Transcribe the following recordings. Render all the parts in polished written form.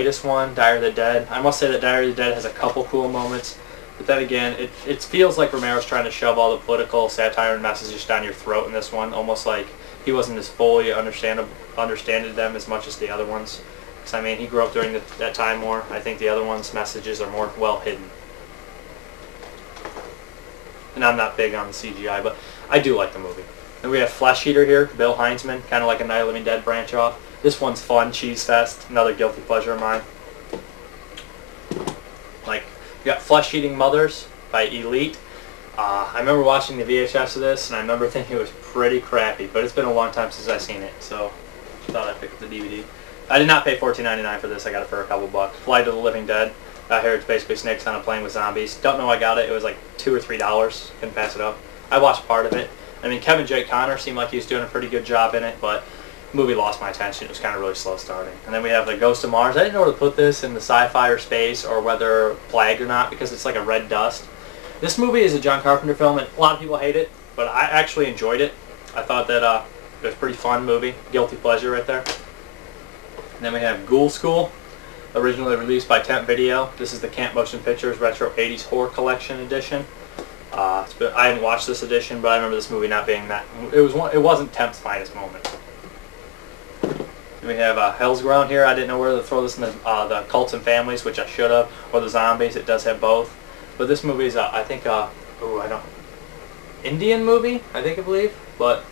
latest one, Diary of the Dead. I must say that Diary of the Dead has a couple cool moments, but then again, it feels like Romero's trying to shove all the political satire and messages down your throat in this one, almost like he wasn't as fully understanded them as much as the other ones. Because, I mean, he grew up during that time more. I think the other ones' messages are more well hidden. And I'm not big on the CGI, but I do like the movie. Then we have Flesh Eater here, Bill Heinzman, kind of like a Night of the Living Dead branch off. This one's fun, cheese fest, another guilty pleasure of mine. Like, we got Flesh Eating Mothers by Elite. I remember watching the VHS of this, and I remember thinking it was pretty crappy, but it's been a long time since I've seen it, so I thought I'd pick up the DVD. I did not pay $14.99 for this. I got it for a couple bucks. Flight of the Living Dead. I hear it's basically snakes on a plane with zombies. Don't know I got it. It was like $2 or $3. Couldn't pass it up. I watched part of it. I mean, Kevin J. Conner seemed like he was doing a pretty good job in it, but the movie lost my attention. It was kind of really slow starting. And then we have The Ghost of Mars. I didn't know where to put this in the sci-fi or space or whether flagged or not because it's like a red dust. This movie is a John Carpenter film, and a lot of people hate it, but I actually enjoyed it. I thought that it was a pretty fun movie. Guilty pleasure right there. And then we have Ghoul School, originally released by Temp Video. This is the Camp Motion Pictures Retro 80s Horror Collection edition. I haven't watched this edition, but I remember this movie not being that... It wasn't Temp's finest moment. Then we have Hell's Ground here. I didn't know where to throw this in the Cults and Families, which I should have, or the Zombies. It does have both. But this movie is, I think, Indian movie, I believe. But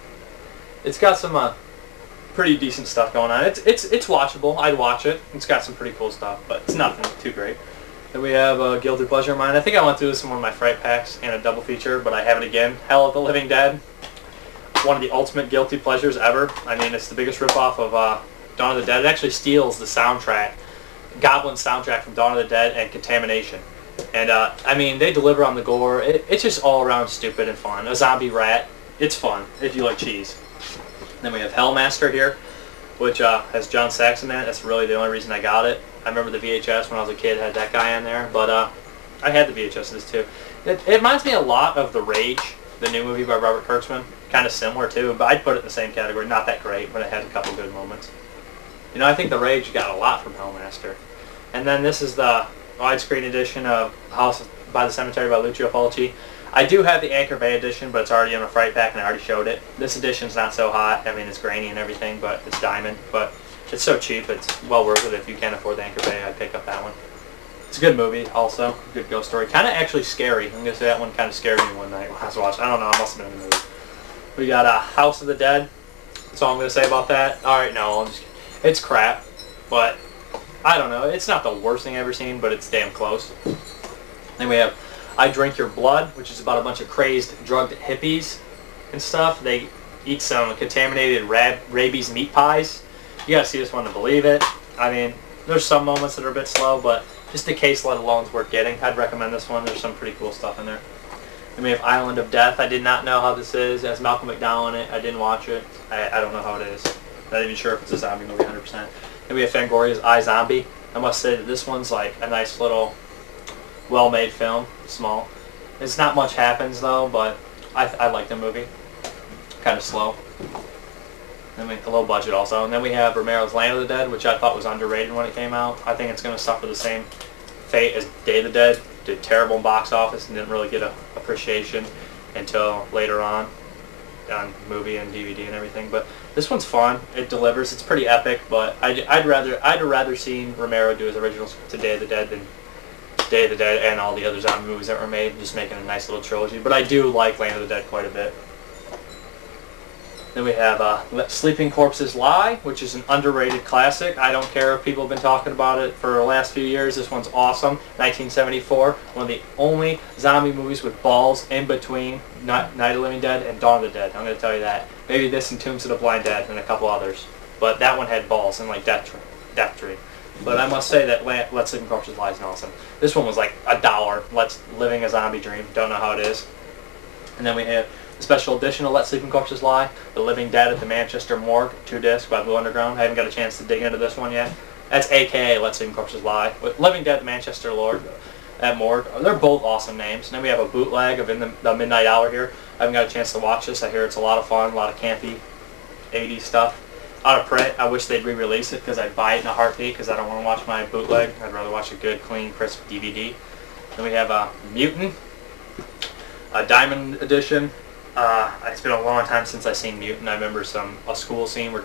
it's got some pretty decent stuff going on. It's watchable. I'd watch it. It's got some pretty cool stuff, but it's nothing too great. Then we have a Guilty Pleasure of mine. I think I went through this in one of my Fright Packs and a double feature, but I have it again. Hell of the Living Dead. One of the ultimate guilty pleasures ever. I mean, it's the biggest ripoff of Dawn of the Dead. It actually steals the soundtrack, Goblin soundtrack from Dawn of the Dead and Contamination. And, I mean, they deliver on the gore. It's just all around stupid and fun. A zombie rat. It's fun, if you like cheese. Then we have Hellmaster here, which has John Saxon in it. That's really the only reason I got it. I remember the VHS when I was a kid had that guy in there. But I had the VHS of this, too. It reminds me a lot of The Rage, the new movie by Robert Kurtzman. Kind of similar, too. But I'd put it in the same category. Not that great, but it had a couple good moments. You know, I think The Rage got a lot from Hellmaster. And then this is the widescreen edition of House by the Cemetery by Lucio Fulci. I do have the Anchor Bay edition, but it's already in a Fright Pack, and I already showed it. This edition's not so hot. I mean, it's grainy and everything, but it's diamond. But it's so cheap, it's well worth it. If you can't afford the Anchor Bay, I'd pick up that one. It's a good movie, also. Good ghost story. Kind of actually scary. I'm going to say that one kind of scared me one night when I was watching. I don't know, I must have been in the movie. We got House of the Dead. That's all I'm going to say about that. Alright, no, I'm just kidding. It's crap, but I don't know. It's not the worst thing I've ever seen, but it's damn close. Then we have I Drink Your Blood, which is about a bunch of crazed, drugged hippies and stuff. They eat some contaminated rabies meat pies. You gotta see this one to believe it. I mean, there's some moments that are a bit slow, but just the case let alone is worth getting. I'd recommend this one. There's some pretty cool stuff in there. Then we have Island of Death. I did not know how this is. It has Malcolm McDowell in it. I didn't watch it. I don't know how it is. Not even sure if it's a zombie movie 100%. Then we have Fangoria's iZombie. I must say that this one's like a nice little well-made film. Small. It's not much happens though, but I like the movie. Kind of slow. Then we have a low budget also. And then we have Romero's Land of the Dead, which I thought was underrated when it came out. I think it's going to suffer the same fate as Day of the Dead. Did terrible in box office and didn't really get appreciation until later on movie and DVD and everything. But this one's fun. It delivers. It's pretty epic. But I'd rather seen Romero do his originals to Day of the Dead than Day of the Dead and all the other zombie movies that were made. Just making a nice little trilogy. But I do like Land of the Dead quite a bit. Then we have Let Sleeping Corpses Lie, which is an underrated classic. I don't care if people have been talking about it for the last few years. This one's awesome. 1974, one of the only zombie movies with balls in between Night of the Living Dead and Dawn of the Dead. I'm going to tell you that. Maybe this and Tombs of the Blind Dead and a couple others. But that one had balls and like Death Tree. But I must say that Let Sleeping Corpses Lie is awesome. This one was like $1. Living a Zombie Dream. Don't know how it is. And then we have the special edition of Let Sleeping Corpses Lie, The Living Dead at the Manchester Morgue, 2-disc by Blue Underground. I haven't got a chance to dig into this one yet. That's AKA Let Sleeping Corpses Lie. Living Dead at the Manchester Morgue. They're both awesome names. And then we have a bootleg of In the Midnight Hour here. I haven't got a chance to watch this. I hear it's a lot of fun, a lot of campy 80s stuff. out of print. I wish they'd re-release it because I'd buy it in a heartbeat because I don't want to watch my bootleg. I'd rather watch a good, clean, crisp DVD. Then we have Mutant, a Diamond Edition. It's been a long time since I've seen Mutant. I remember a school scene where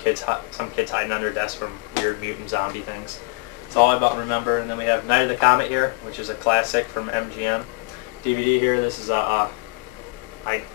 some kids hiding under desks from weird mutant zombie things. That's all I about remember. And then we have Night of the Comet here, which is a classic from MGM. DVD here. This is I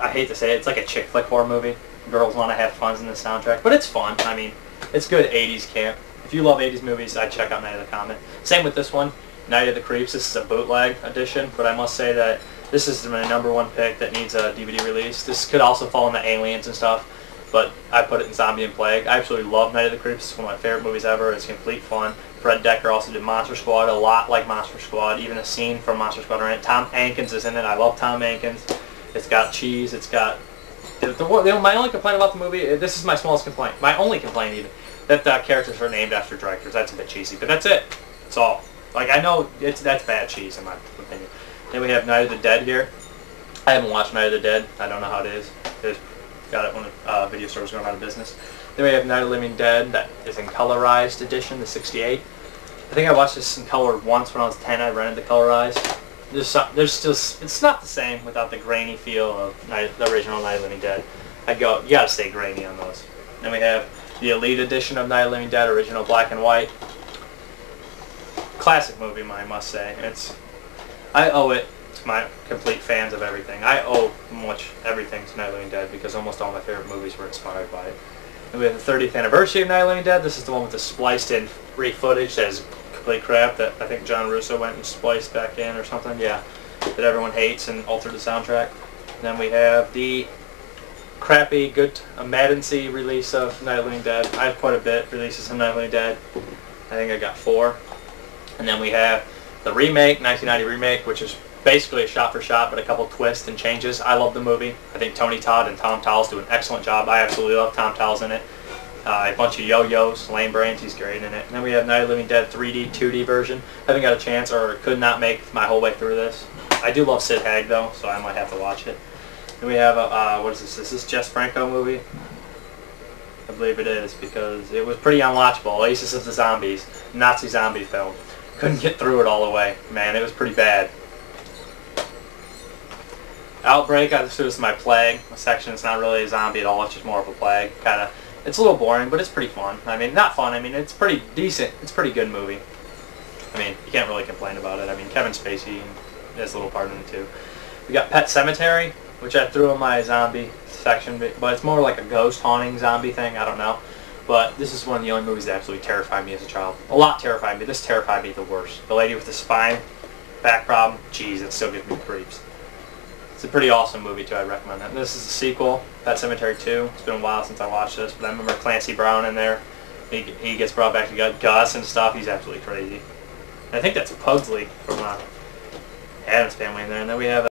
hate to say it, it's like a chick flick horror movie. Girls want to have fun in the soundtrack, but it's fun. I mean, it's good 80s camp. If you love 80s movies, I'd check out Night of the Comet. Same with this one, Night of the Creeps. This is a bootleg edition, but I must say that this is my #1 pick that needs a DVD release. This could also fall into Aliens and stuff, but I put it in Zombie and Plague. I absolutely love Night of the Creeps. It's one of my favorite movies ever. It's complete fun. Fred Decker also did Monster Squad, a lot like Monster Squad. Even a scene from Monster Squad are in it. Tom Ankins is in it. I love Tom Ankins. It's got cheese. It's got... my only complaint about the movie, this is my smallest complaint, my only complaint even, that the characters are named after directors. That's a bit cheesy, but that's it. That's all. Like, I know that's bad cheese in my opinion. Then we have Night of the Dead here. I haven't watched Night of the Dead. I don't know how it is. Just got it when video store was going out of business. Then we have Night of the Living Dead. That is in Colorized edition, the 68. I think I watched this in color once when I was 10. I rented the Colorized. There's still, it's not the same without the grainy feel of the original Night of the Living Dead. You gotta stay grainy on those. Then we have the Elite edition of Night of the Living Dead, original black and white. Classic movie, I must say. I owe it to my complete fans of everything. I owe much everything to Night of the Living Dead because almost all my favorite movies were inspired by it. And we have the 30th anniversary of Night of the Living Dead. This is the one with the spliced in free footage that is complete crap that I think John Russo went and spliced back in or something. Yeah, that everyone hates and altered the soundtrack. Then we have the crappy, good Madden-y release of Night of the Living Dead. I have quite a bit releases of Night of the Living Dead. I think I got 4. And then we have the remake, 1990 remake, which is basically a shot for shot, but a couple twists and changes. I love the movie. I think Tony Todd and Tom Towles do an excellent job. I absolutely love Tom Towles in it. A bunch of yo-yos, Lane Brains, he's great in it. And then we have Night of the Living Dead 3D, 2D version. I haven't got a chance or could not make my whole way through this. I do love Sid Haig though, so I might have to watch it. Then we have, what is this? Is this Jess Franco movie? I believe it is, because it was pretty unwatchable. Oasis of the Zombies, Nazi zombie film. Couldn't get through it all the way. Man, it was pretty bad. Outbreak, I just do this in my Plague section. It's not really a zombie at all, it's just more of a plague. It's a little boring, but it's pretty fun. I mean, not fun, I mean, it's pretty decent. It's a pretty good movie. I mean, you can't really complain about it. I mean, Kevin Spacey has a little part in it too. We got Pet Sematary, which I threw in my zombie section, but it's more like a ghost haunting zombie thing, I don't know. But this is one of the only movies that absolutely terrified me as a child. A lot terrified me. This terrified me the worst. The lady with the spine, back problem, geez, it still gives me creeps. It's a pretty awesome movie too, I'd recommend that. This is a sequel, Pet Sematary 2. It's been a while since I watched this, but I remember Clancy Brown in there. He gets brought back to Gus and stuff. He's absolutely crazy. And I think that's Pugsley from Addams Family in there. And then we have